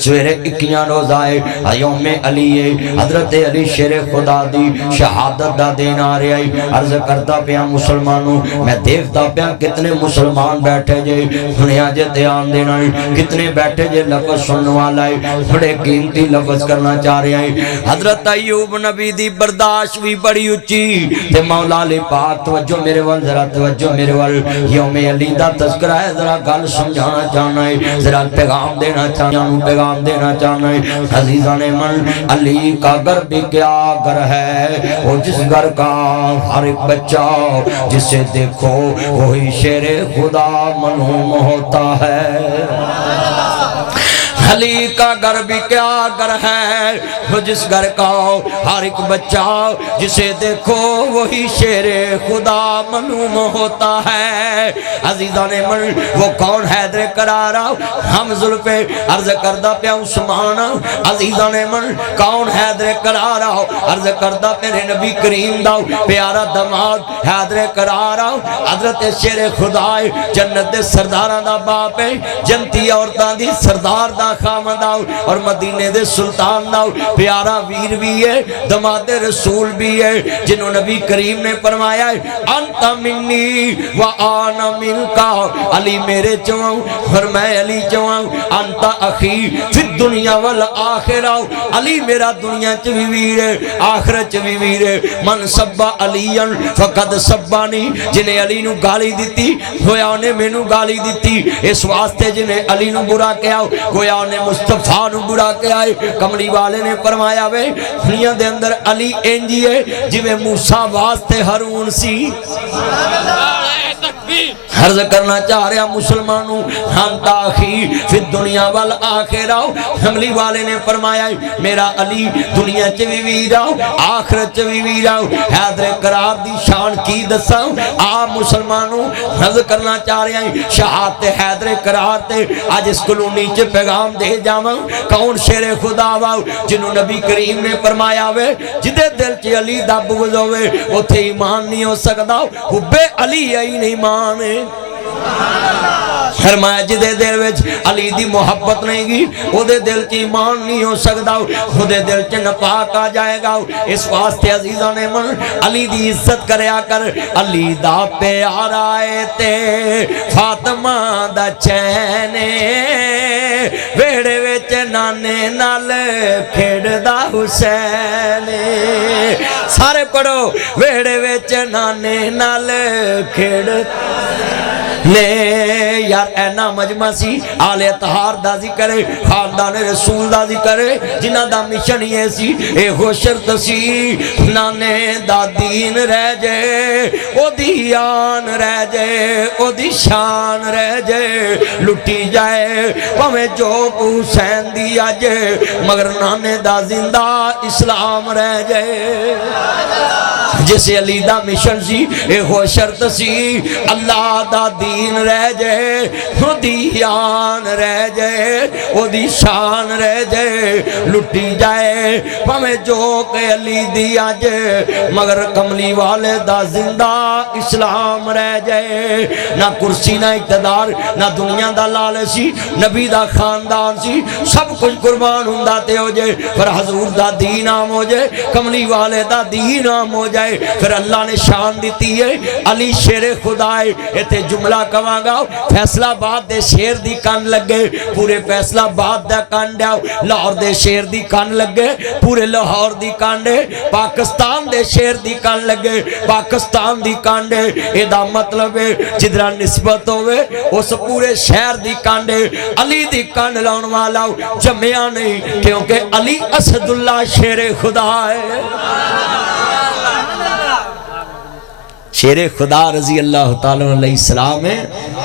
سویرے 21 روزہ ہے یوم علی ہے حضرت علی شیر خدا دی شہادت دا دین آ رہا ہے عرض کرتا پیا مسلمانوں میں دیکھتا پیا کتنے مسلمان بیٹھے جے دنیا جے دھیان دینا کتنے بیٹھے جے لفظ سننے والا ہے بڑے قیمتی لفظ کرنا چاہ رہے ہیں حضرت ایوب نبی دی برداشت بھی بڑی اچھی تے مولا علی پاک توجہ میرے وال ذرا توجہ میرے وال یوم علی دا تذکرہ ہے ذرا گل سمجھانا چاہنا ہے ذرا پیغام دینا چاہنا ہے عزیزان من علی کا گھر بھی کیا گھر ہے وہ جس گھر کا ہر ایک بچہ جسے دیکھو وہی شیر خدا منہوم ہوتا ہے علی کا گھر بھی کیا گھر ہے وہ جس گھر کا ہر ایک بچہ جسے دیکھو وہی شیر خدا منہوم ہوتا ہے عزیزان من وہ کون حیدر کرارا ہم ظلف عرض کردہ پہ عثمان عزیزان من کون حیدر کرارا عرض کردہ میرے نبی کریم دا پیارا دماد حیدر کرارا حضرت شیر خدا جنت دے سرداران دا باپ جنتی عورتان دی سردار دا خامد آؤ اور مدینے دے سلطان آؤ پیارا ویر بھی ہے دماد رسول بھی ہے جنہوں نبی کریم نے فرمایا ہے انتا منی و آنا من کا علی میرے چواؤں اور میں علی چواؤں انتا اخی فی الدنیا والآخرہ علی میرا دنیا چوی ویر ہے آخرت چوی ویر ہے من سبا علیاً فقد سبانی جنہیں علی نو گالی دیتی گویا انہیں میں نو گالی دیتی اس واسطے جنہیں علی نو برا کیا گویا انہیں مصطفیٰ نو برا کیا ہے کملی والے نے فرمایا وے دنیا دے اندر علی انجی ہے جویں موسیٰ واسطے ہارون سی عرض کرنا چاہ رہا مسلمانوں ہم تاخی فی الدنیا والآخرہ کملی والے نے فرمایا میرا علی دنیا چوی ویرہ آخرت چوی ویرہ حیدر قرار دی شان کی دساں آپ مسلمانوں عرض کرنا چاہ رہا ہیں شہادت حیدر قرار تے آج اس کلونی چے پیغام دے جاواں کون شیر خدا واؤ جنہوں نبی کریم نے فرمایا وے جدے دل چے علی دا بغض ہوئے اتھے ایمان نہیں ہو سکتا حب علی آئی نہیں مانے فرمایا جدے دل وچ علی دی محبت نہیں گی او دے دل چ ایمان نہیں ہو سکدا او دے دل چ نفاق آ جائے گا اس واسطے عزیزاں نے من علی دی عزت کریا کر علی دا پیارا اے تے فاطمہ دا چین ویڑے وچ نانے نال کھیڑدا حسین سارے پڑھو ویڑے وچ نانے نال کھیڑدا لے یار اینا مجمع سی آل اتحار دا ذکر خاندان رسول دا ذکر جنہ دا مشن یہ سی اے خوشرت سی نانے دا دین رہ جے او دی آن رہ جے او دی شان رہ جے لٹی جائے پہمیں جو حسین دی آجے مگر نانے دا زندہ اسلام رہ جائے جسے علی دا مشن سی اے خوشرت سی اللہ دا دین رہ جائے او دی آن رہ جائے او دی شان رہ جائے لٹی جائے پہمیں جو کہ علی دی آجے مگر کملی والے دا زندہ اسلام رہ جائے نہ کرسی نہ اقتدار نہ دنیا دا لالچی نبی دا خاندان سی سب کچھ قربان ہنداتے ہو جائے پر حضور دا دین عام ہو جائے کملی والے دا دین عام ہو جائے پھر اللہ نے شان دیتی ہے علی شیر خدا ہے ایتے جملہ کہاں گا فیصلہ باد دے شیر دی کان لگے پورے فیصلہ باد دے کان دے لاہور دے شیر دی کان لگے پورے لاہور دی کان دے پاکستان دے شیر دی کان لگے پاکستان دی کان دے ایدہ مطلب ہے جدرہ نسبت ہوئے اس پورے شہر دی کان دے علی دی کان لاؤن والا جمعہ نہیں کیونکہ علی اسد اللہ شیر خدا ہے شیر خدا رضی اللہ تعالیٰ علیہ السلام ہے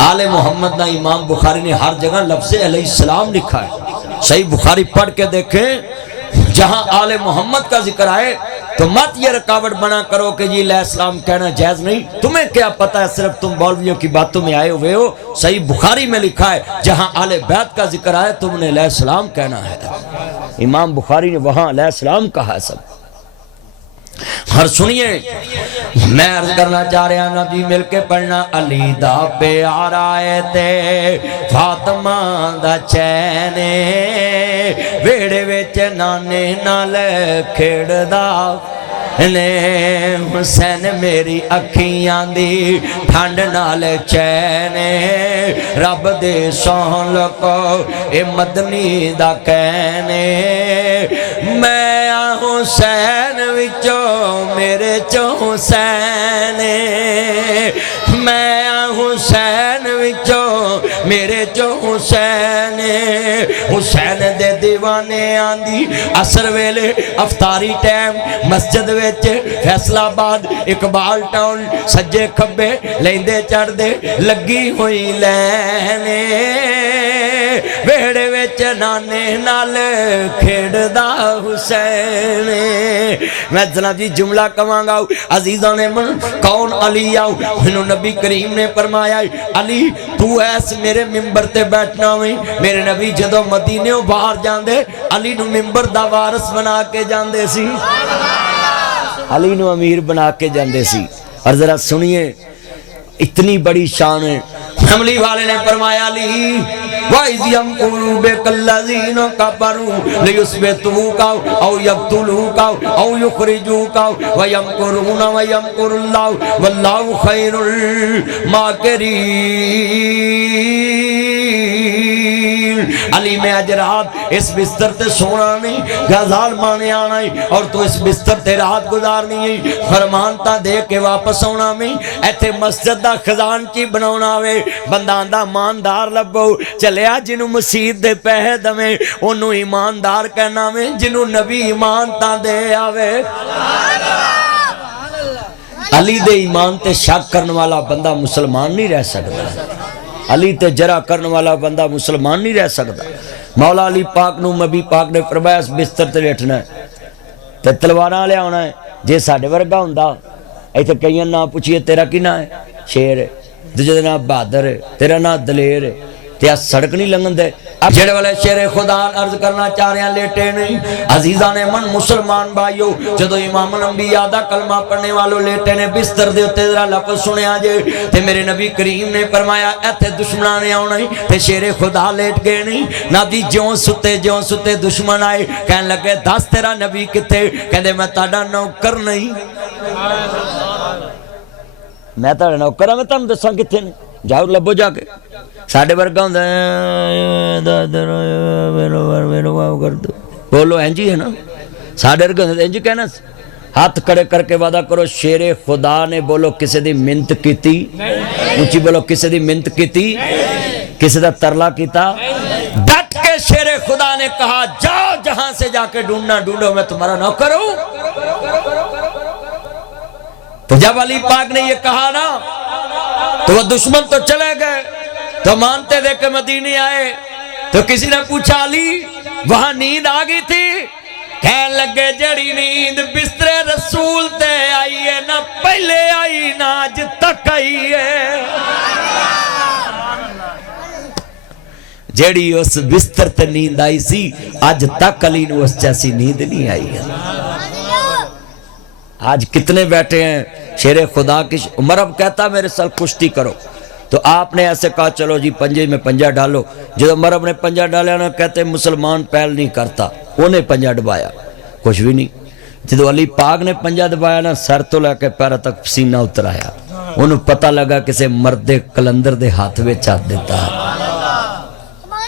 آل محمد نا امام بخاری نے ہر جگہ لفظ علیہ السلام لکھا ہے صحیح بخاری پڑھ کے دیکھیں جہاں آل محمد کا ذکر آئے تو مت یہ رکاوٹ بنا کرو کہ جی علیہ السلام کہنا جائز نہیں تمہیں کیا پتا ہے صرف تم مولویوں کی باتوں میں آئے ہوئے ہو صحیح بخاری میں لکھا ہے جہاں آل بیت کا ذکر آئے تم نے علیہ السلام کہنا ہے امام بخاری نے وہاں علیہ السلام کہا ہے سب اور سنیے میں عرض کرنا چاہ رہا نبی مل کے پڑھنا علی دا پیارا اے تے فاطمہ دا چین वेड़े विच नाने नाल खेड़दा ने हुसैन मेरी अखियां दी ठंड नाल चैन रब दे सोहन लको ए मदनी दा कहने मैं हुसैन विचों मेरे चो हुसैन मैं हुसैन विचों मेरे चो हुसैन हुसैन दे दीवाने आंदी असर वेले अफतारी टाइम मस्जिद विच फैसलाबाद इकबाल टाउन सज्जे खब्बे लेंदे चढ़दे लगी हुई लैने वेड़े विच नाने नाल खेड़दा हुसैन मैं जनाब जी जुमला कवांगा अजीज़ां ने मन कौन अली आओ मैनू नबी करीम ने फरमाया अली तू ऐस मेरे मिंबर ते बैठना वे मेरे नबी जदों मदीने बाहर जांदे अली नू मिंबर दा वारिस बना के जांदे सी अली नू अमीर बना के जांदे सी और जरा सुनिए इतनी बड़ी शान है फैमिली वाले ने फरमाया अली वाइज़ियम कुलूबे कल्लज़ीन कफरू लियुस्बितूका औ यक़्तुलूका औ युख़रिजूका व यमकुरूना व यमकुरुल्लाहु वल्लाहु खैरुल माकिरीन अली मैं आज रात इस बिस्तर ते सोना नहीं गज़ाल माने आना है और तू इस बिस्तर ते रात गुजारनी है फरमानता दे के वापस आना में इत्थे मस्जिद दा खजानची बनाउणा वे बंदा आंदा ईमानदार लभो चलिया जिन्हों मसीत दे पैसे दवे ओनू ईमानदार कहना वे जिन्हों नबी ईमानता दे आवे अली दे ईमान ते शक करने वाला बंदा मुसलमान नहीं रह सकता अली ते जरा करने वाला बंदा मुसलमान नहीं रह सकता मौला अली पाक नू नबी पाक ने फरमाया इस बिस्तर ते लेटना है ते तलवारां लियाउणा है जे साडे वर्गा हुंदा इत्थे कईयां ना पूछिए तेरा की ना है शेर है दूजे दा नाम बहादुर है तेरा नाम दलेर है ते आ सड़क नहीं लंघन दे अब जेड़े वाले शेरे खुदा अर्ज करना चाह रहे हैं लेटे नहीं अजीजा ने मन मुसलमान भाइयों जदों इमाम अंबिया दा कलमा पढ़ने वालों लेटे ने बिस्तर दे उत्ते जरा लफ्ज़ सुनिया जे ते मेरे नबी करीम ने फरमाया इत्थे दुश्मनां ने आउणा ते शेरे खुदा लेट गए नहीं ना दी ज्यों सुते दुश्मन आए कहन लगे दस तेरा नबी किथे कहंदे मैं तुहाडा नौकर नहीं मैं तुहाडा नौकर हां मैं तुहानूं दस्सां किथे ने जाओ लभो जाके साडे वर्गा हुंदा कर दो बोलो इंज ही है ना साडे वर्गा इंज कहना हाथ खड़े करके वादा करो शेरे खुदा ने बोलो किसी दी मिन्नत कीती ऊंची बोलो किसी दी मिन्नत कीती किसी दा तरला कीता डट के शेरे खुदा ने कहा जाओ जहां से जाके ढूंढना ढूंढो मैं तुम्हारा नौकर हूं तो जब अली पाक ने ये कहा ना तो वो दुश्मन तो चले गए तो मानते थे कि मदीने आए तो किसी ने पूछा अली वहां नींद आ गई थी कहने लगे जड़ी नींद बिस्तरे रसूल ते आई है ना पहले आई ना आज तक आई है जड़ी उस बिस्तर ते नींद आई सी आज तक अली नूं उस जैसी नींद नहीं आई है आज कितने बैठे हैं शेरे खुदा की उमर अब कहता मेरे साथ कुश्ती करो तो आपने ऐसे कहा चलो जी पंजे में पंजा डालो जो उमर अब ने पंजा डाला ना कहते मुसलमान पहल नहीं करता उन्हें पंजा दबाया कुछ भी नहीं जो अली पाक ने पंजा दबाया ना सर तो लैके पैरों तक पसीना उतराया उन्हें पता लगा किसी मर्दे कलंदर दे हाथ में हाथ देता है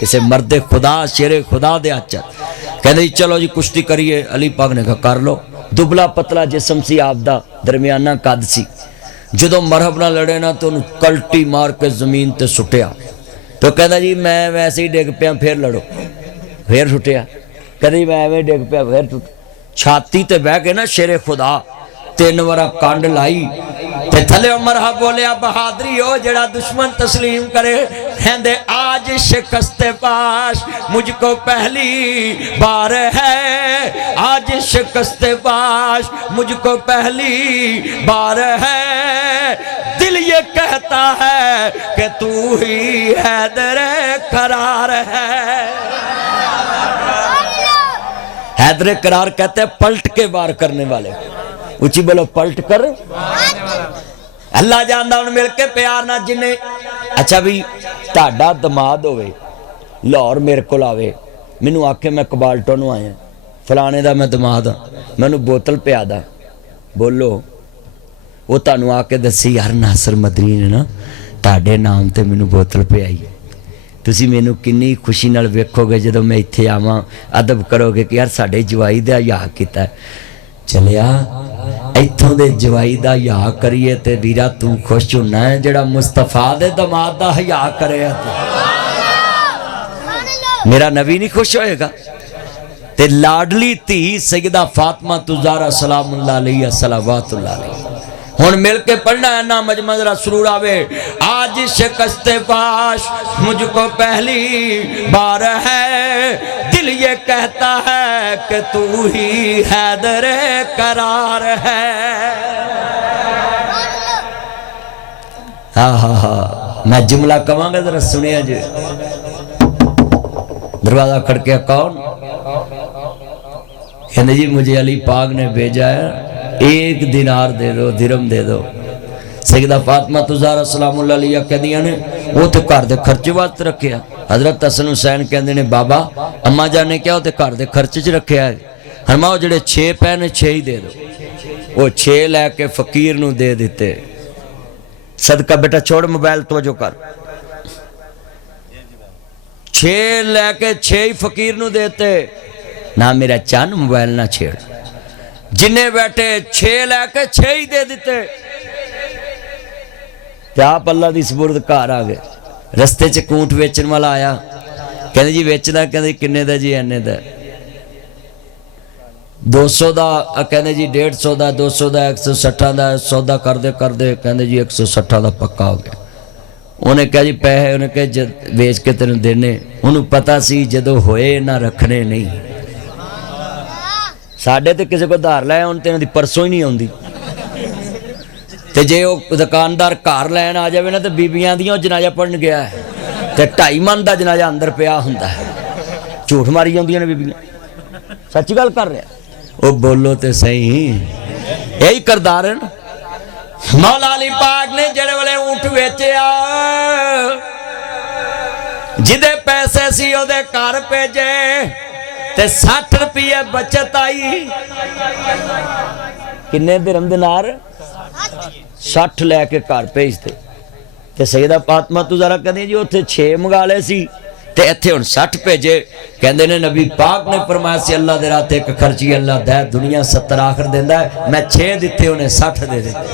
किसी मर्दे खुदा शेरे खुदा दे हाथ कहते चलो जी कुश्ती करिए अली पाक ने कहा कर लो दुबला पतला जिसम सी आपदा दरमियाना कद सी जदों मरहब ना लड़े ना तो कल्टी मार के जमीन ते सुटिया तो कहता जी मैं वैसे ही डिग पिया फिर लड़ो फिर सुटिया कहते मैं एवं डिग पिया फिर छाती ते बह के ना शेरे खुदा 3 वारा कंड लाई ते थले मरहब बोलिया बहादरी हो जेड़ा दुश्मन तस्लीम करे कहंदे आज शिकस्ते पाश मुझको पहली बार है आज शिकस्ते पाश मुझको पहली बार है दिल ये कहता है कि तू ही हैदर करार है हैदर करार कहते हैं पलट के वार करने वाले उची बोलो पलट कर अल्लाह जानदा उन मिल के प्यार ना जिन्हें अच्छा भी ताड़ा दमाद होवे लाहौर मेरे को आवे मैनू आखे मैं कबालटों नूं आया, फलाने दा मैं दमाद हाँ, मैनू बोतल पिया दा, बोलो वो तुहानू आके दसी यार नासर मदनी ने ना तुहाडे नाम ते मैनू बोतल पियाई। तुसी मैनू किन्नी खुशी नाल वेखोगे जदों मैं इत्थे आवां, अदब करोगे कि यार साडे जवाई दा हया कीता है। चलिया इत्थों दे जवाई दा हया करिए ते वीरा तू खुश होना है, जेड़ा मुस्तफा दे दमाद दा हया करे मेरा नबी नहीं खुश होएगा। ते लाडली धी सैयदा फातिमा तुज़ारा सलामुल्लाह अलैहा सलावतुल्लाह अलैहा। हुण मिल के पढ़ना है ना मजमा जरा सुरूर आवे। आज शिकस्ते पाश मुझको पहली बार है, दिल ये कहता है कि तू ही हैदर करार है। हाँ हाँ हाँ, मैं जुमला कवांगा जरा सुनिया जी। दरवाजा खड़के कौन? कहते जी मुझे अली पाक ने भेजा है, एक दिनार दे दो, दिरम दे दो। सैयदा फातिमा तुज़ारा सलामुल्लाह अलैहा कहदियां ने वो तो घर दे खर्चे वास्ते रखिया। हजरत हसन हुसैन कहते ने बाबा अम्मा जान ने क्या वो तो घर दे खर्चे च रखिया है। हरमा वो जेडे 6 पै ने 6 ही दे दो। वो 6 लैके फकीर नू दे दिते। सदका बेटा छोड़ मोबाइल तवज्जो कर। 6 लैके 6 ही फकीर नू देते ना, मेरा चंद मोबाइल ना छेड़। जिन्ने बैठे 6 लैके 6 ही दे दिते। आप अल्लाह दी सुपुर्द घर आ गए। रस्ते च कूट वेचन वाला आया, कहते जी वेचना, कहते किन्ने दा जी? इन्ने दा। 200 दा, कहते जी 150 दा, 200 दा, 160 दा। सौदा करदे करदे कहते जी 160 दा पक्का हो गया। उन्हें कहा जी पैसे, उन्हें कहा वेच के तेन देने। उन्होंने पता सी जदों होए ना रखने नहीं। साढ़े तो किसी को धार लाया उन तेन दी परसों ही नहीं आती। तो जे वो दुकानदार घर लैन आ जाए ना तो बीबियां दियां जनाजा पढ़न गया है तो 2.5 मन का जनाजा अंदर पिया हुंदा है। झूठ मारी जांदियां ने बीबियां, सच गल कर रहा। वो बोलो तो सही, यही करदार है ना। मौला अली पाक ने जेड़े वाले ऊंट वेचिया, जिदे पैसे सी ओदे घर भेजे ते 60 रुपये बचत आई। किन्ने दिरहम दिनार? 60 लैके घर भेजते। ते सैयदा फातिमा तुज़ारा कहदी जी उत्थे 6 मंगा ले सी ते इत्थे हुण 60 भेजे। कहंदे ने नबी पाक ने फरमाया सी अल्लाह दे राह ते एक खर्ची अल्लाह दै दुनिया 70 आखर देंदा है। मैं 6 दिते, उन्हें 60 दे दिते।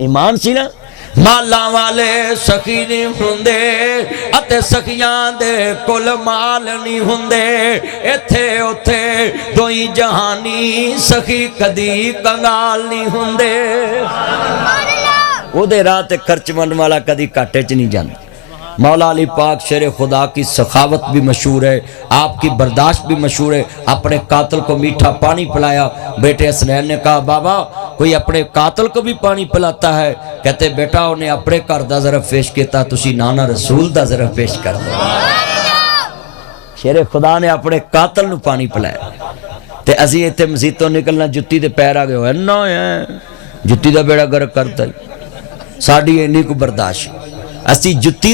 ईमान सी ना। माला वाले सखी नहीं हुंदे अते सखियां दे कुल माल नहीं हुंदे। इत्थे उथे दोई जहानी सखी कदी कंगाल नहीं हुंदे। ओदे राह ते खर्च मन वाला कदी घाटे च नहीं जांदा। मौला अली पाक शेर खुदा की सखावत भी मशहूर है, आपकी बर्दाश्त भी मशहूर है। अपने कातिल को मीठा पानी पिलाया। बेटे हसनैन ने कहा बाबा कोई अपने कातिल को भी पानी पिलाता है? कहते बेटा उन्हें अपने घर दा ज़रफ़ पेश किया, तुसी नाना रसूल दा ज़रफ़ पेश कर दो। शेर खुदा ने अपने कातिल नू पानी पिलाया। ते असी इत्थे मसीतों निकलना जुत्ती दे पैर आ गए ना है, जुत्ती दा बेड़ा गर्क करता। साड़ी इन्नी को बर्दाश्त, असी जुत्ती